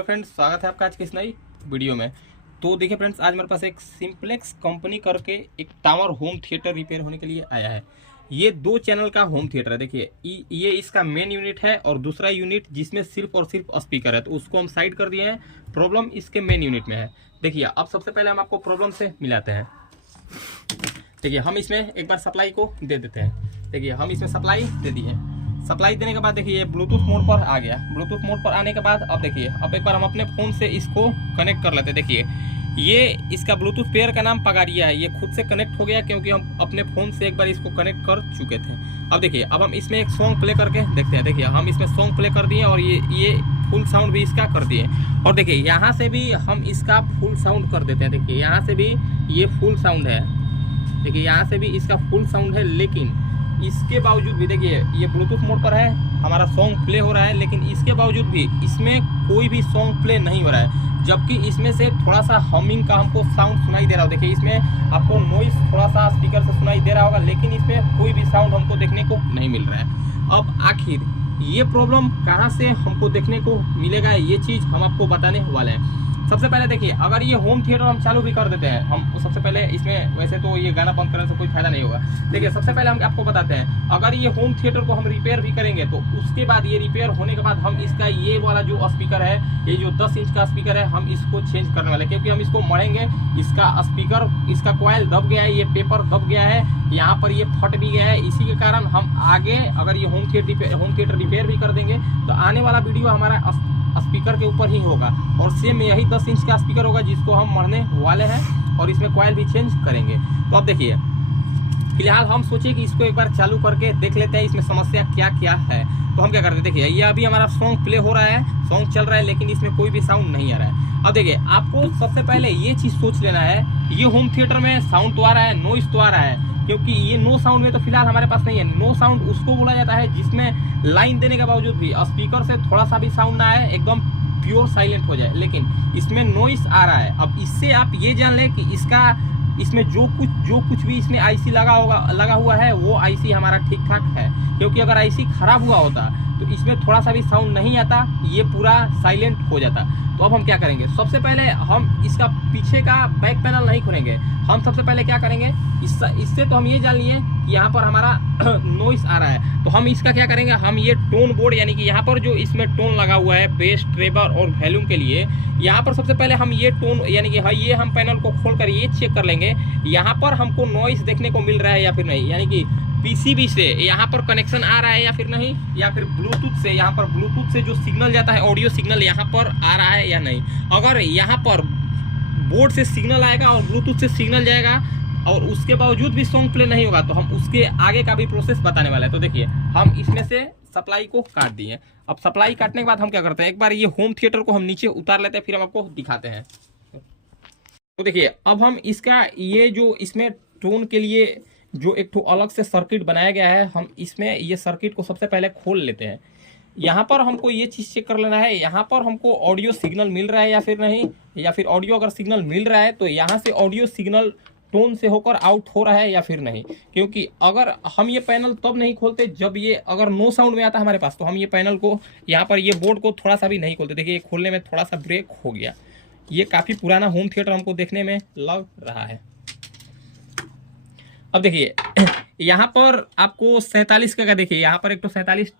Hello friends, स्वागत है आपका आज की इस नई वीडियो में। तो देखिए फ्रेंड्स, आज मेरे पास एक सिंप्लेक्स कंपनी करके एक टावर होम थिएटर रिपेयर होने के लिए आया है। ये 2 चैनल का होम थिएटर है। देखिए ये इसका मेन यूनिट है और दूसरा यूनिट जिसमें सिर्फ और सिर्फ स्पीकर है, तो उसको हम साइड कर दिए हैं। प्रॉब्लम इसके मेन यूनिट में है। देखिए अब सबसे पहले हम आपको प्रॉब्लम से मिलाते हैं। देखिए हम इसमें एक बार सप्लाई को दे देते हैं। देखिए हम इसमें सप्लाई दे दिए। सप्लाई देने के बाद देखिए ये ब्लूटूथ मोड पर आ गया। ब्लूटूथ मोड पर आने के बाद अब देखिए, अब एक बार हम अपने फ़ोन से इसको कनेक्ट कर लेते हैं। देखिए ये इसका ब्लूटूथ पेयर का नाम पगारिया है। ये खुद से कनेक्ट हो गया क्योंकि हम अपने फ़ोन से एक बार इसको कनेक्ट कर चुके थे। अब देखिए, अब हम इसमें एक सॉन्ग प्ले करके देखते हैं। देखिए हम इसमें सॉन्ग प्ले कर दिए और ये फुल साउंड भी इसका कर दिए। और देखिए यहाँ से भी हम इसका फुल साउंड कर देते हैं। देखिए यहाँ से भी ये फुल साउंड है। देखिए यहाँ से भी इसका फुल साउंड है, लेकिन इसके बावजूद भी देखिए ये ब्लूटूथ मोड पर है, हमारा सॉन्ग प्ले हो रहा है, लेकिन इसके बावजूद भी इसमें कोई भी सॉन्ग प्ले नहीं हो रहा है। जबकि इसमें से थोड़ा सा हमिंग का हमको साउंड सुनाई दे रहा हो। देखिए इसमें आपको नॉइस थोड़ा सा स्पीकर से सुनाई दे रहा होगा, लेकिन इसमें कोई भी साउंड हमको देखने को नहीं मिल रहा है। अब आखिर ये प्रॉब्लम कहाँ से हमको देखने को मिलेगा, ये चीज़ हम आपको बताने वाले हैं। सबसे पहले देखिए, अगर ये होम थिएटर हम चालू भी कर देते हैं, हम सबसे पहले इसमें वैसे तो ये गाना बंद करने से कोई फायदा नहीं होगा। देखिए सबसे पहले हम आपको बताते हैं, अगर ये होम थिएटर को हम रिपेयर भी करेंगे तो उसके बाद ये रिपेयर होने के बाद हम इसका ये वाला जो स्पीकर है, ये जो 10 इंच का स्पीकर है, हम इसको चेंज करने वाले, क्योंकि हम इसको मढ़ेंगे। इसका स्पीकर, इसका कॉइल दब गया है, ये पेपर दब गया है, यहाँ पर ये फट भी गया है। इसी के कारण हम आगे अगर ये होम थिएटर रिपेयर भी कर देंगे तो आने वाला वीडियो हमारा स्पीकर के ऊपर ही होगा और सेम यही 10 इंच का स्पीकर होगा जिसको हम मढ़ने वाले हैं और इसमें कॉइल भी चेंज करेंगे। तो अब देखिए, फिलहाल हम सोचे कि इसको एक बार चालू करके देख लेते हैं इसमें समस्या क्या क्या है। तो हम क्या करते हैं, देखिए ये अभी हमारा सॉन्ग प्ले हो रहा है, सॉन्ग चल रहा है, लेकिन इसमें कोई भी साउंड नहीं आ रहा है। अब देखिए आपको सबसे पहले ये चीज़ सोच लेना है, ये होम थिएटर में साउंड तो आ रहा है, नॉइस तो आ रहा है, क्योंकि ये नो साउंड में तो फिलहाल हमारे पास नहीं है। नो साउंड उसको बोला जाता है जिसमें लाइन देने के बावजूद भी स्पीकर से थोड़ा सा भी साउंड ना आए, एकदम प्योर साइलेंट हो जाए, लेकिन इसमें नॉइस आ रहा है। अब इससे आप ये जान लें कि इसमें जो कुछ भी इसमें आईसी लगा हुआ है, वो आईसी हमारा ठीक ठाक है। क्योंकि अगर आईसी खराब हुआ होता तो इसमें थोड़ा सा भी साउंड नहीं आता, ये पूरा साइलेंट हो जाता। तो अब हम क्या करेंगे, सबसे पहले हम इसका पीछे का बैक पैनल नहीं खोलेंगे। हम सबसे पहले क्या करेंगे, इससे तो हम ये जान लिए कि यहाँ पर हमारा नॉइस आ रहा है। तो हम इसका क्या करेंगे, हम ये टोन बोर्ड, यानी कि यहाँ पर जो इसमें टोन लगा हुआ है बेस, ट्रेबर और वॉल्यूम के लिए, यहाँ पर सबसे पहले हम ये टोन, यानी कि ये हम पैनल को खोल कर ये चेक कर लेंगे यहाँ पर हमको नॉइस देखने को मिल रहा है या फिर नहीं, यानी कि पीसीबी से यहाँ पर कनेक्शन आ रहा है या फिर नहीं, या फिर ब्लूटूथ से, यहाँ पर ब्लूटूथ से जो सिग्नल जाता है, ऑडियो सिग्नल यहाँ पर आ रहा है या नहीं। अगर यहाँ पर बोर्ड से सिग्नल आएगा और ब्लूटूथ से सिग्नल जाएगा और उसके बावजूद भी सॉन्ग प्ले नहीं होगा, तो हम उसके आगे का भी प्रोसेस बताने वाले हैं। तो देखिए हम इसमें से सप्लाई को काट दिए। अब सप्लाई काटने के बाद हम क्या करते हैं, एक बार ये होम थिएटर को हम नीचे उतार लेते हैं, फिर हम आपको दिखाते हैं। तो देखिए अब हम इसका ये जो इसमें टोन के लिए जो एक तो अलग से सर्किट बनाया गया है, हम इसमें ये सर्किट को सबसे पहले खोल लेते हैं। यहाँ पर हमको ये चीज़ चेक कर लेना है, यहाँ पर हमको ऑडियो सिग्नल मिल रहा है या फिर नहीं, या फिर ऑडियो अगर सिग्नल मिल रहा है तो यहाँ से ऑडियो सिग्नल टोन से होकर आउट हो रहा है या फिर नहीं। क्योंकि अगर हम ये पैनल तब नहीं खोलते जब ये अगर नो साउंड में आता हमारे पास, तो हम ये पैनल को, यहाँ पर ये बोर्ड को थोड़ा सा भी नहीं खोलते। देखिए ये खोलने में थोड़ा सा ब्रेक हो गया। ये काफ़ी पुराना होम थिएटर हमको देखने में लग रहा है। अब देखिए यहाँ पर आपको 47 के का, देखिए यहाँ पर एक तो 47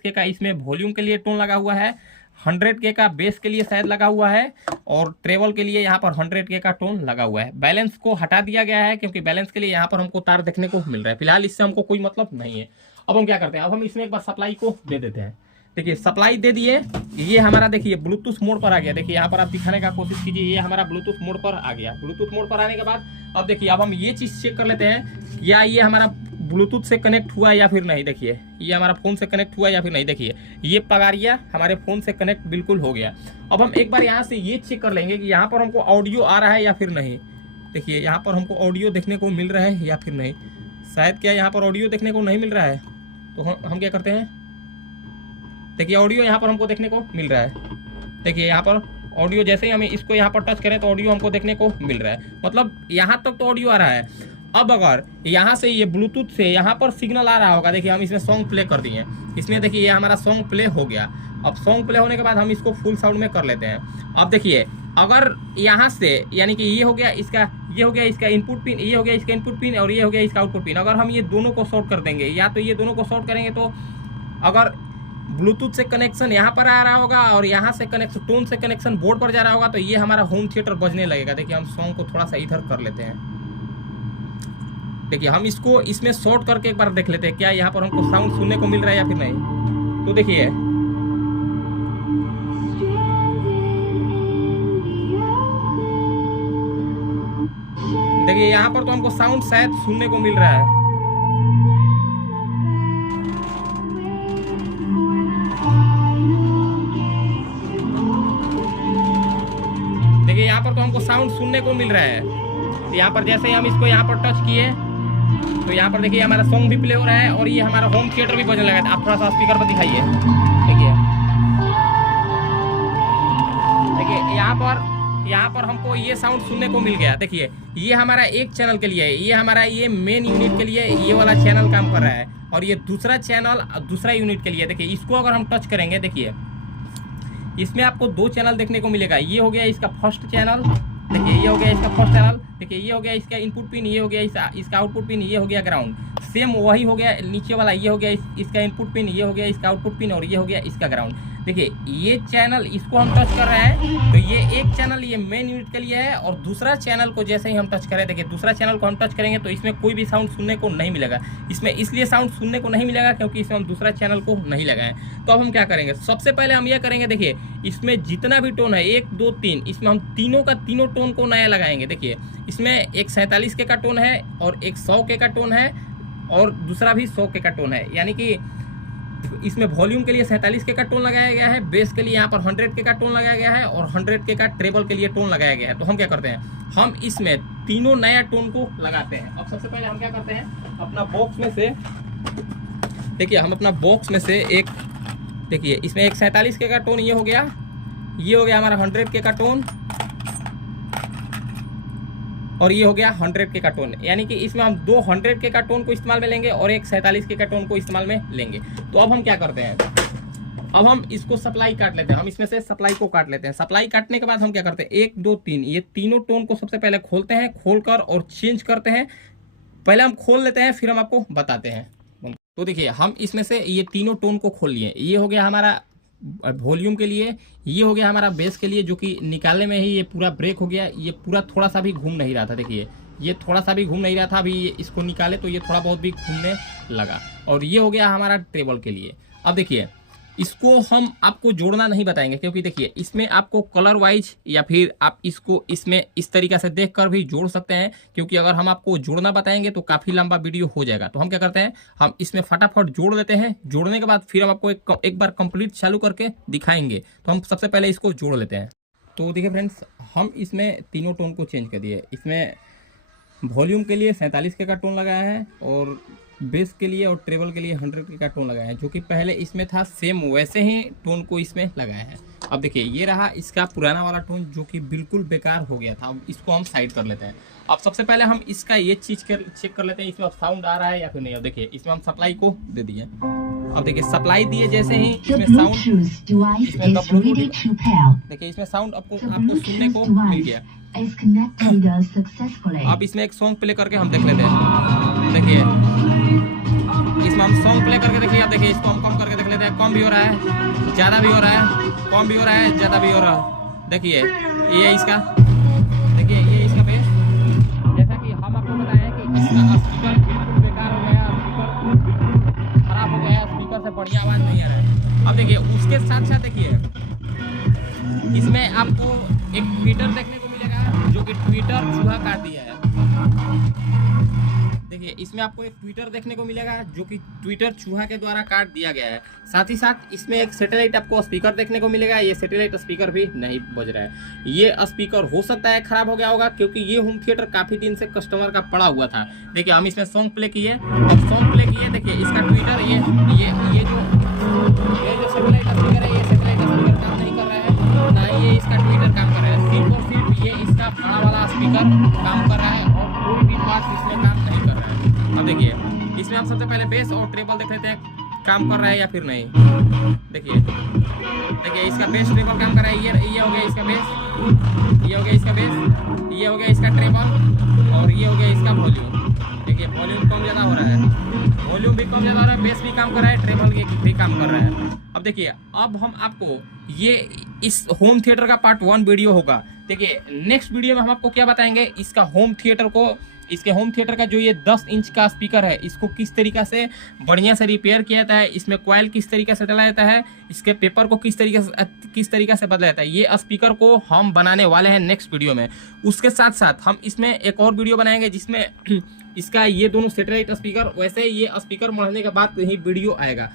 के का इसमें वॉल्यूम के लिए टोन लगा हुआ है, 100 के का बेस के लिए शायद लगा हुआ है, और ट्रेवल के लिए यहाँ पर 100 के का टोन लगा हुआ है। बैलेंस को हटा दिया गया है क्योंकि बैलेंस के लिए यहाँ पर हमको तार देखने को मिल रहा है। फिलहाल इससे हमको कोई मतलब नहीं है। अब हम क्या करते हैं, अब हम इसमें एक बार सप्लाई को दे देते हैं। देखिए सप्लाई दे दिए, ये हमारा देखिए ब्लूटूथ मोड पर आ गया। देखिए यहाँ पर आप दिखाने का कोशिश कीजिए, ये हमारा ब्लूटूथ मोड पर आ गया। ब्लूटूथ मोड पर आने के बाद अब देखिए, अब हम ये चीज़ चेक कर लेते हैं, या ये हमारा ब्लूटूथ से कनेक्ट हुआ या फिर नहीं। देखिए ये हमारा फ़ोन से कनेक्ट हुआ या फिर नहीं। देखिए ये पगारिया हमारे फ़ोन से कनेक्ट बिल्कुल हो गया। अब हम एक बार यहाँ से ये चेक कर लेंगे कि यहाँ पर हमको ऑडियो आ रहा है या फिर नहीं। देखिए यहाँ पर हमको ऑडियो देखने को मिल रहा है या फिर नहीं। शायद क्या यहाँ पर ऑडियो देखने को नहीं मिल रहा है, तो हम क्या करते हैं, देखिए ऑडियो यहाँ पर हमको देखने को मिल रहा है। देखिए यहाँ पर ऑडियो, जैसे ही हम इसको यहाँ पर टच करें तो ऑडियो हमको देखने को मिल रहा है, मतलब यहाँ तक तो ऑडियो आ रहा है। अब अगर यहाँ से ये ब्लूटूथ से यहाँ पर सिग्नल आ रहा होगा, देखिए हम इसमें सॉन्ग प्ले कर दिए, इसमें देखिए ये हमारा सॉन्ग प्ले हो गया। अब सॉन्ग प्ले होने के बाद हम इसको फुल साउंड में कर लेते हैं। अब देखिए, अगर यहाँ से यानी कि ये हो गया इसका, ये हो गया इसका इनपुट पिन, ये हो गया इसका इनपुट पिन और ये हो गया इसका आउटपुट पिन, अगर हम ये दोनों को शॉर्ट कर देंगे या तो ये दोनों को शॉर्ट करेंगे तो अगर ब्लूटूथ से कनेक्शन यहाँ पर आ रहा होगा और यहाँ से कनेक्शन टोन से कनेक्शन बोर्ड पर जा रहा होगा तो ये हमारा होम थिएटर बजने लगेगा। देखिए हम सॉन्ग को थोड़ा सा इधर कर लेते हैं। देखिए हम इसको इसमें शॉर्ट करके एक बार देख लेते हैं क्या यहाँ पर हमको साउंड सुनने को मिल रहा है या फिर नहीं। तो देखिए यहाँ पर तो हमको साउंड शायद सुनने को मिल रहा है। देखिए यहाँ पर तो हमको साउंड सुनने को मिल रहा है। तो यहाँ पर जैसे ही हम इसको यहाँ पर टच किए तो यहाँ पर देखिए हमारा सॉन्ग भी प्ले हो रहा है और ये हमारा होम थिएटर भी बजने लगा। आप थोड़ा सा स्पीकर पर दिखाइए। देखिए यहाँ पर हमको ये साउंड सुनने को मिल गया। देखिए ये हमारा एक चैनल के लिए है, ये हमारा ये मेन यूनिट के लिए ये वाला चैनल काम कर रहा है और ये दूसरा चैनल दूसरा यूनिट के लिए। देखिए इसको अगर हम टच करेंगे, देखिए इसमें आपको दो चैनल देखने को मिलेगा। ये हो गया इसका फर्स्ट चैनल, देखिए ये हो गया इसका फर्स्ट चैनल। देखिए ये हो गया इसका इनपुट पिन, ये हो गया इसका आउटपुट पिन, ये हो गया ग्राउंड। सेम वही हो गया नीचे वाला, ये हो गया इसका इनपुट पिन, ये हो गया इसका आउटपुट पिन और ये हो गया इसका ग्राउंड। देखिए ये चैनल इसको हम टच कर रहे हैं तो ये एक चैनल ये मेन यूनिट के लिए है और दूसरा चैनल को जैसे ही हम टच करें, देखिए दूसरा चैनल को हम टच करेंगे तो इसमें कोई भी साउंड सुनने को नहीं मिलेगा। इसमें इसलिए साउंड सुनने को नहीं मिलेगा क्योंकि इसमें हम दूसरा चैनल को नहीं लगाएं। तो अब हम क्या करेंगे, सबसे पहले हम ये करेंगे, देखिए इसमें जितना भी टोन है 1 2 3, इसमें हम तीनों का तीनों टोन को नया लगाएंगे। देखिए इसमें एक 47 के का टोन है और एक 100 के का टोन है और दूसरा भी 100 के का टोन है। यानी कि इसमें वॉल्यूम के लिए 47 के का टोन लगाया गया है, बेस के लिए यहाँ पर 100 के का टोन लगाया गया है और 100 के का ट्रेबल के लिए टोन लगाया गया है। तो हम क्या करते हैं, हम इसमें तीनों नया टोन को लगाते हैं। अब सबसे पहले हम क्या करते हैं, अपना बॉक्स में से, देखिए हम अपना बॉक्स में से एक, देखिए इसमें एक 47 के का टोन ये हो गया हमारा 100 के का टोन और ये हो गया 100 के का टोन। यानी कि इसमें हम 2 100 के का टोन को इस्तेमाल में लेंगे और एक 47 के का टोन को इस्तेमाल में लेंगे। तो अब हम क्या करते हैं, अब हम इसको सप्लाई काट लेते हैं। हम इसमें से सप्लाई को काट लेते हैं। सप्लाई काटने के बाद हम क्या करते हैं, 1 2 3 ये तीनों टोन को सबसे पहले खोलते हैं, खोलकर और चेंज करते हैं। पहले हम खोल लेते हैं फिर हम आपको बताते हैं। तो देखिए हम इसमें से ये तीनों टोन को खोल लिए। ये हो गया हमारा वॉल्यूम के लिए, ये हो गया हमारा बेस के लिए, जो कि निकालने में ही ये पूरा ब्रेक हो गया। ये पूरा थोड़ा सा भी घूम नहीं रहा था। देखिए ये थोड़ा सा भी घूम नहीं रहा था, अभी इसको निकाले तो ये थोड़ा बहुत भी घूमने लगा। और ये हो गया हमारा ट्रेबल के लिए। अब देखिए इसको हम आपको जोड़ना नहीं बताएंगे क्योंकि देखिए इसमें आपको कलर वाइज या फिर आप इसको इसमें इस तरीक़ा से देखकर भी जोड़ सकते हैं, क्योंकि अगर हम आपको जोड़ना बताएंगे तो काफ़ी लंबा वीडियो हो जाएगा। तो हम क्या करते हैं, हम इसमें फटाफट जोड़ लेते हैं। जोड़ने के बाद फिर हम आपको एक बार कंप्लीट चालू करके दिखाएंगे। तो हम सबसे पहले इसको जोड़ लेते हैं। तो देखिए फ्रेंड्स, हम इसमें तीनों टोन को चेंज कर दिए। इसमें वॉल्यूम के लिए 47 के का टोन लगाया है और बेस के लिए और ट्रेबल के लिए 100 के का टोन लगाया है, जो कि पहले इसमें था सेम वैसे ही टोन को इसमें लगाया है। अब देखिए ये रहा इसका पुराना वाला टोन जो कि बिल्कुल बेकार हो गया था। अब इसको हम साइड कर लेते हैं। अब सबसे पहले हम इसका ये चीज़ चेक कर लेते हैं, इसमें अब साउंड आ रहा है या फिर नहीं। अब देखिए इसमें हम सप्लाई को दे दिए। अब देखिए सप्लाई दिए जैसे ही इसमें साउंड, देखिए इसमें साउंड आपको सुनने को मिल गया। अब इसमें एक सॉन्ग प्ले करके हम देख लेते हैं। देखिए इसमें हम सॉन्ग प्ले करके देखिए, अब देखिए इसको हम कम करके देख लेते हैं। कम भी हो रहा है, ज़्यादा भी हो रहा है, कम भी हो रहा है, ज़्यादा भी हो रहा है। देखिए ये इसका, देखिए ये इसका बेस। जैसा कि हम आपको बताएं कि इसका स्पीकर बिल्कुल बेकार हो गया, स्पीकर खराब हो गया, स्पीकर से बढ़िया आवाज़ नहीं आ रहा है। अब देखिए उसके साथ साथ देखिए इसमें आपको एक ट्विटर देखने को मिलेगा, जो कि ट्विटर चूहा काट दिया है। देखिए इसमें आपको एक ट्विटर देखने को मिलेगा जो कि ट्विटर चूहा के द्वारा काट दिया गया है। साथ ही साथ इसमें एक सैटेलाइट आपको स्पीकर देखने को मिलेगा। ये सैटेलाइट स्पीकर भी नहीं बज रहा है। ये स्पीकर हो सकता है खराब हो गया होगा, क्योंकि ये होम थिएटर काफ़ी दिन से कस्टमर का पड़ा हुआ था। देखिए हम इसमें सॉन्ग प्ले किए, देखिए इसका ट्विटर ये जो सैटेलाइट स्पीकर है, ये सैटेलाइट स्पीकर काम नहीं कर रहा है, ना ही ये इसका ट्विटर काम कर रहा है। सिर्फ और सिर्फ ये इसका बड़ा वाला स्पीकर काम कर रहा है और कोई भी पार्ट इसमें काम नहीं कर रहा है। अब देखिए इसमें हम सबसे पहले बेस और ट्रेबल देख लेते हैं काम कर रहा है या फिर नहीं। देखिए देखिए इसका बेस ट्रेबल काम कर रहा है। ये हो गया इसका बेस, ये हो गया इसका बेस, ये हो गया इसका ट्रेबल और ये हो गया इसका वॉल्यूम। देखिए वॉल्यूम कम ज़्यादा हो रहा है, वॉल्यूम भी कम ज़्यादा हो रहा है, बेस भी काम कर रहा है, ट्रेबल भी काम कर रहा है। अब देखिए अब हम आपको ये इस होम थिएटर का पार्ट 1 वीडियो होगा। देखिए नेक्स्ट वीडियो में हम आपको क्या बताएंगे, इसका होम थिएटर को, इसके होम थिएटर का जो ये 10 इंच का स्पीकर है इसको किस तरीक़ा से बढ़िया से रिपेयर किया जाता है, इसमें कॉइल किस तरीके से डला जाता है, इसके पेपर को किस तरीके से बदला जाता है, ये स्पीकर को हम बनाने वाले हैं नेक्स्ट वीडियो में। उसके साथ साथ हम इसमें एक और वीडियो बनाएंगे जिसमें इसका ये दोनों सैटेलाइट स्पीकर, वैसे ये स्पीकर मरने के बाद ही वीडियो आएगा।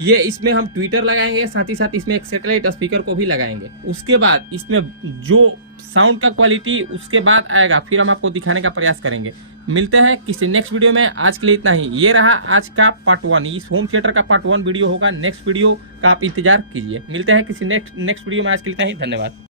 ये इसमें हम ट्विटर लगाएंगे, साथ ही साथ इसमें एक सैटेलाइट स्पीकर को भी लगाएंगे। उसके बाद इसमें जो साउंड का क्वालिटी उसके बाद आएगा, फिर हम आपको दिखाने का प्रयास करेंगे। मिलते हैं किसी नेक्स्ट वीडियो में। आज के लिए इतना ही। ये रहा आज का पार्ट 1, इस होम थिएटर का पार्ट 1 वीडियो होगा। नेक्स्ट वीडियो का आप इंतजार कीजिए। मिलते हैं किसी नेक्स्ट वीडियो में। आज के लिए इतना ही, धन्यवाद।